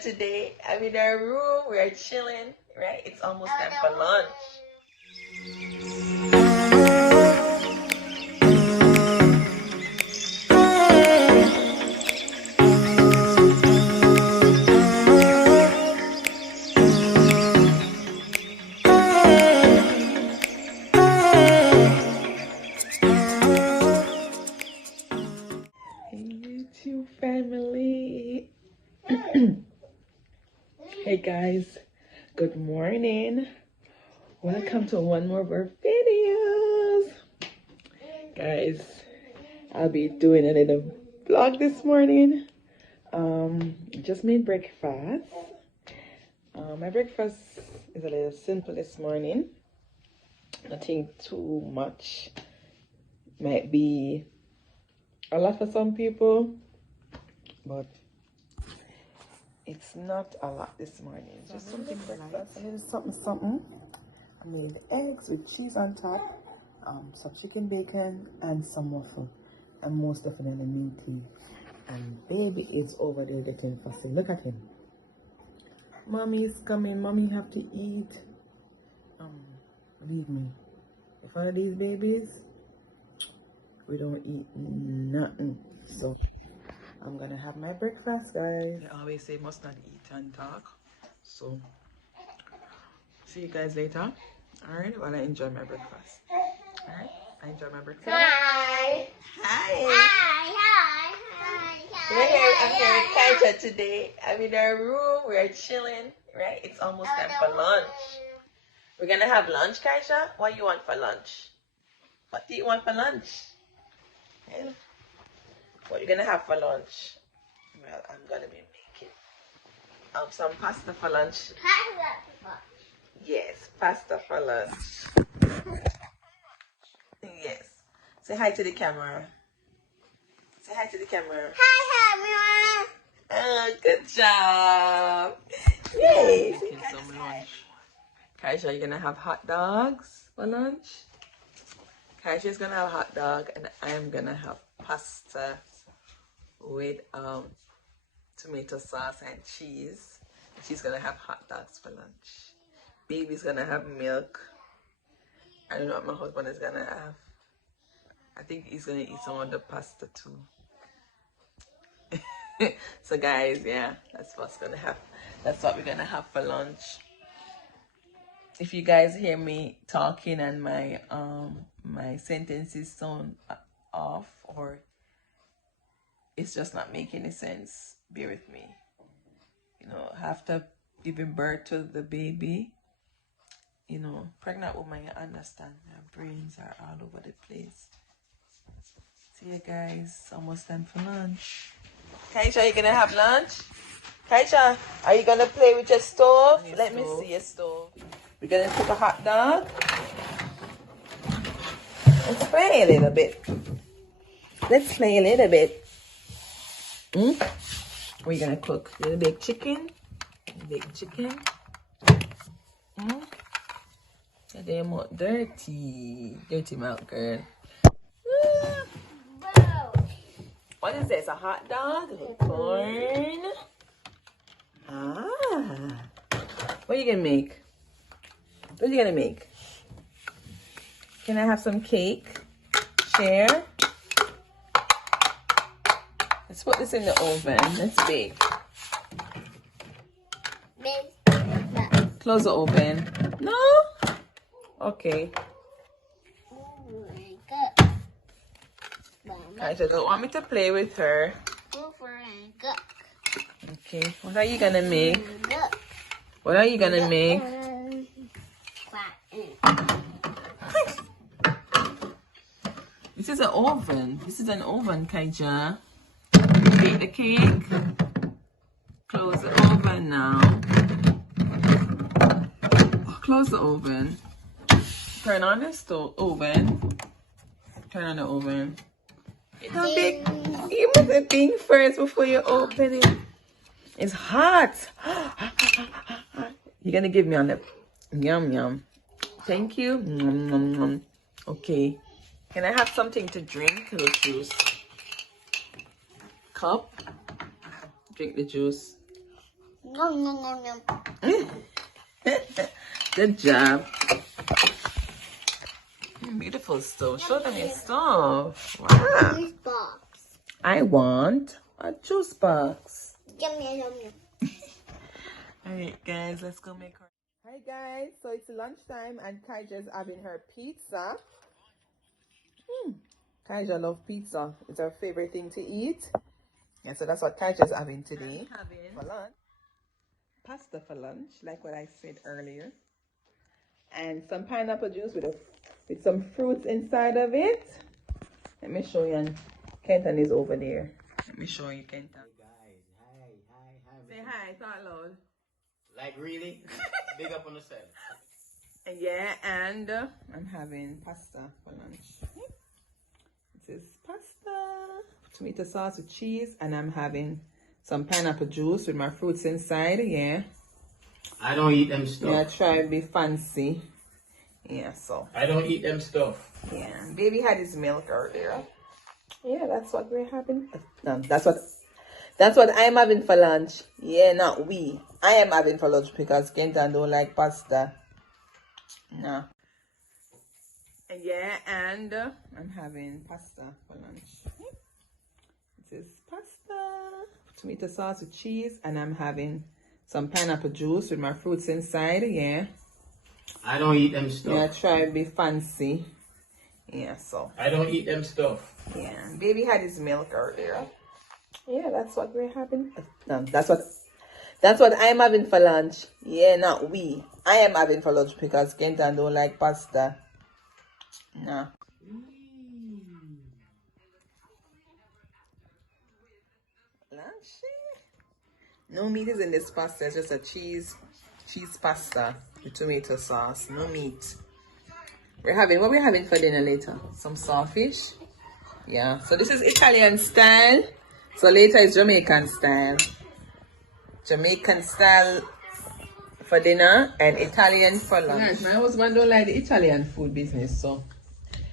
Kaisha today. I'm in our room. We're chilling, right? It's almost time for lunch. YouTube family. Hey guys, good morning. Welcome to one more of our videos. Guys, I'll be doing a little vlog this morning. Just made breakfast. My breakfast is a little simple this morning. Nothing too much. Might be a lot for some people, but it's not a lot this morning. Just something breakfast, a little something. I made eggs with cheese on top, some chicken bacon, and some waffle, and most definitely mint tea. And baby is over there getting fussy. Look at him. Mommy is coming. Mommy have to eat. Believe me, if one of these babies, we don't eat nothing. So I'm gonna have my breakfast, guys. They always say must not eat and talk. So see you guys later. Alright, while I enjoy my breakfast. Alright, I enjoy my breakfast. Hi. I'm here with Kaisha today. I'm in our room. We're chilling, right? It's almost time for lunch. We're gonna have lunch, Kaisha. What you want for lunch? What do you want for lunch? Yeah. What you gonna have for lunch? Well, I'm gonna be making some pasta for lunch. Yes, pasta for lunch. Yes. Say hi to the camera. Say hi to the camera. Hi, camera. Oh, good job. Yay. Making some lunch. Kaisha, you're gonna have hot dogs for lunch? Kaisha's gonna have a hot dog, and I'm gonna have pasta with tomato sauce and cheese. She's gonna have hot dogs for lunch. Baby's gonna have milk. I don't know what my husband is gonna have. I think he's gonna eat some of the pasta too. So guys, yeah, that's what's gonna have. That's what we're gonna have for lunch. If you guys hear me talking and my my sentences sound off, or it's just not making any sense, bear with me. You know, after giving birth to the baby, you know, pregnant woman, you understand, her brains are all over the place. See you guys, almost time for lunch. Kaisha, you gonna have lunch? Kaisha, are you gonna play with your stove? Let me see your stove. We're gonna cook a hot dog. Let's play a little bit. Let's play a little bit. What are you gonna cook? You're gonna bake chicken? Bake chicken? They're more dirty. Dirty mouth, girl. What is this? A hot dog with corn? What are you gonna make? What are you gonna make? Can I have some cake? Share? Let's put this in the oven. Let's bake. Close the oven. No? Okay. Kaisha don't want me to play with her. Okay. What are you gonna make? What are you gonna make? This is an oven. This is an oven, Kaisha. Bake the cake. Close the oven now. Close the oven. Turn on the stove oven. Turn on the oven. You must have think first before you open it. It's hot. You're gonna give me on the yum yum. Thank you. Okay. Can I have something to drink? A little juice. Cup. Drink the juice. No, no, no, no. Good job. Beautiful stuff. Show them your stuff. Wow. Juice box. I want a juice box. Yum, yum, yum, yum. Alright guys, let's go make her. Hi guys, so it's lunchtime and Kaija's having her pizza. Kaija loves pizza. It's her favorite thing to eat. Yeah, so that's what Kaija's having today. For lunch. Pasta for lunch, like what I said earlier. And some pineapple juice with some fruits inside of it. Let me show you. And Kenton is over there. Let me show you Kenton. Hey guys, hi. Say hi, talk loud. Like really? Big up on the set. And yeah, and I'm having pasta for lunch. This is pasta, tomato sauce with cheese, and I'm having some pineapple juice with my fruits inside. Yeah. I don't eat them stuff. Yeah, try to be fancy. Yeah, so. I don't eat them stuff. Yeah, baby had his milk earlier. Yeah, that's what we're having. No, that's what I'm having for lunch. Yeah, not we. I am having for lunch because Kenton don't like pasta. No. And yeah, and I'm having pasta for lunch. This is pasta, tomato sauce with cheese, and I'm having some pineapple juice with my fruits inside. Yeah. I don't eat them stuff. Yeah, try to be fancy. Yeah, so. I don't eat them stuff. Yeah, baby had his milk earlier. Yeah, that's what we're having. No, that's what I'm having for lunch. Yeah, not we. I am having for lunch because Kenton don't like pasta. No. Lunch? No meat is in this pasta. It's just a cheese pasta with tomato sauce. No meat. What we're having for dinner later? Some sawfish. Yeah. So this is Italian style. So later is Jamaican style. Jamaican style for dinner and Italian for lunch. Guys, my husband don't like the Italian food business, so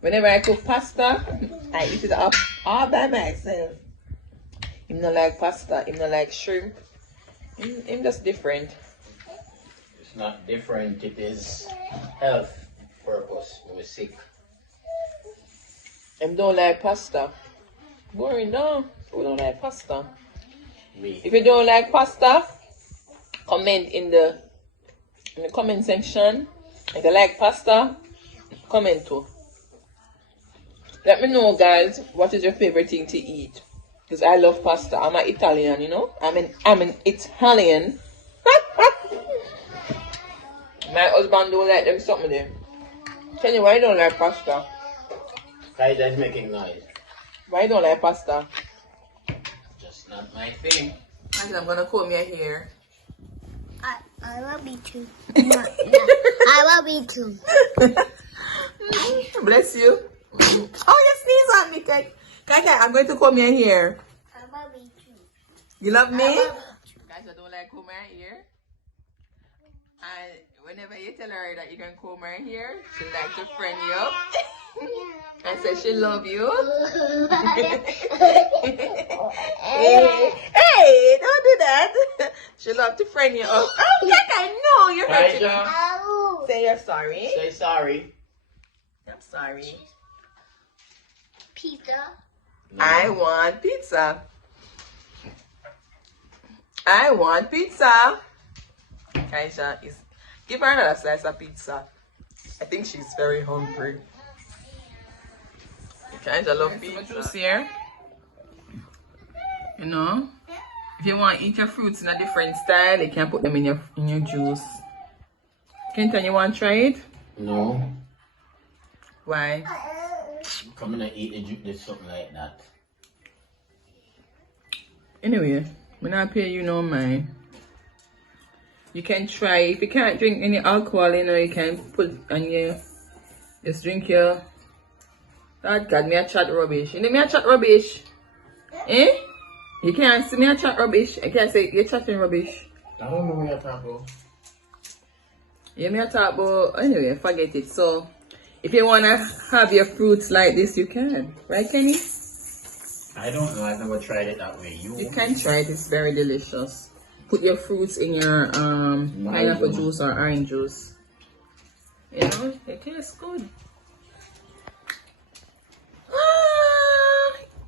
whenever I cook pasta, I eat it up all by myself. Him not like pasta, him not like shrimp. Him just different. It's not different, it is health purpose. We're sick. Him don't like pasta. Boring, no. Who don't like pasta? Me. If you don't like pasta, comment in the comment section. If you like pasta, comment too. Let me know, guys, what is your favorite thing to eat? Because I love pasta. I'm an Italian, you know. I'm an Italian. My husband don't like them something there. Tell you why you don't like pasta? Kaija's making noise. Why you don't like pasta? Just not my thing. I'm gonna comb your hair. I love you too. I love you too. Bless you. Oh, you sneeze on me, Kai. I'm going to comb your hair. I love you too. You love me? I love you too. Guys, I don't like comb my hair. And whenever you tell her that you can comb her hair, she likes to friend you up. And say she love you. Hey, don't do that. She love to friend you up. Oh, Kai, no, you're hurting me. Ow. Say you're sorry. Say sorry. I'm sorry. Pizza. No. I want pizza. I want pizza. Kaisha is. Give her another slice of pizza. I think she's very hungry. Kaisha love pizza. Juice here. You know, if you want to eat your fruits in a different style, you can put them in your juice. Kenton, you want to try it? No. Why? I'm coming to eat the juice, something like that. Anyway, when I pay you no mind. You can try. If you can't drink any alcohol, you know, you can put on your, just drink your, God, me a chat rubbish. You know me a chat rubbish? Eh? You can't see me a chat rubbish. I can't say you're chatting rubbish. I don't know what you're talking about. Yeah, me a talk about, anyway, forget it. So, if you want to have your fruits like this, you can. Right, Kenny? I don't know. I've never tried it that way. You can try it. It's very delicious. put your fruits in your pineapple juice or orange juice. You know, it tastes good.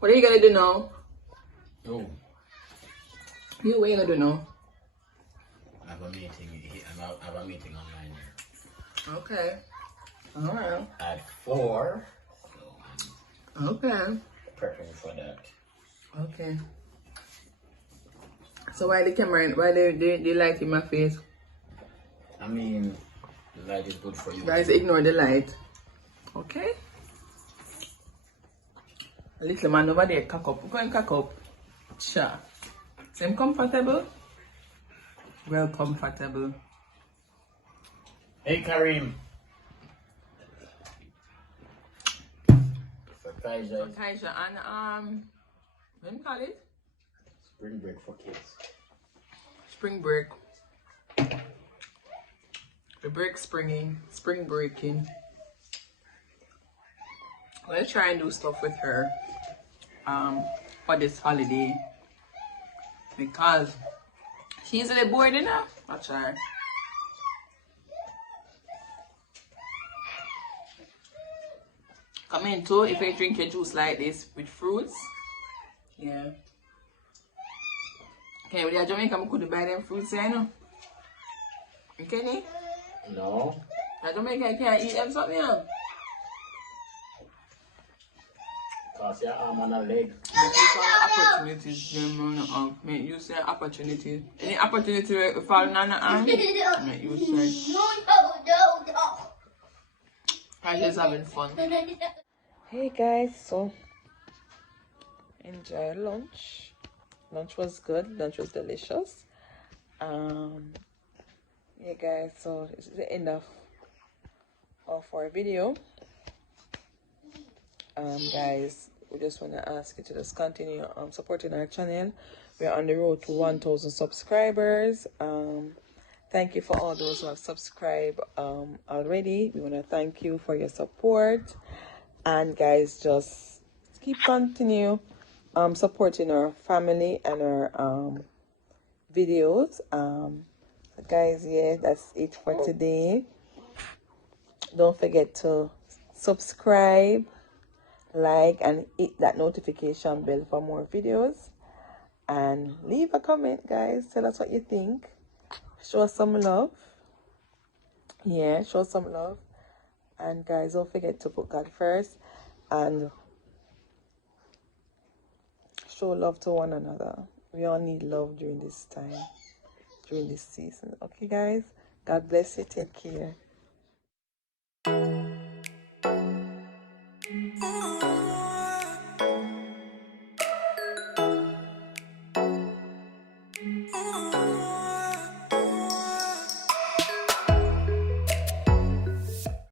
What are you gonna do now? Oh, You what you gonna do now? I have a meeting. I have a meeting online here. Okay. Alright. At 4. So Okay. I'm prepping for that. Okay. So why the camera? Why they light in my face? I mean, the light is good for you. Guys, ignore the light. Okay. Little man over there, cock up. Go and cock up. Sure. Seem comfortable? Well comfortable. Hey, Kareem. For Kaija, Kaija and what do you call it? spring break for kids. Spring break. The break spring breaking. Let's try and do stuff with her for this holiday because she's a little bored enough. Watch her. Come in too if you drink your juice like this with fruits. Yeah. Okay, with your Jamaican, I could buy them fruits, you know. Okay, No. I Jamaican can't eat them something else. Cause your arm and a leg. Make use of opportunities, them make use of opportunity. Any opportunity where you fall on the arm, make use of it. No. I'm just having fun. Hey guys, so enjoy lunch. Lunch was good. Lunch was delicious. Yeah guys, so this is the end of our video. Guys, we just want to ask you to just continue supporting our channel. We're on the road to 1,000 subscribers. Thank you for all those who have subscribed already. We want to thank you for your support. And guys, just continue supporting our family and our videos. Guys, yeah, that's it for today. Don't forget to subscribe, like, and hit that notification bell for more videos. And leave a comment, guys. Tell us what you think. Show us some love. Yeah, show some love. And guys, don't forget to put God first and show love to one another. We all need love during this time, during this season. Okay, guys? God bless you. Take care.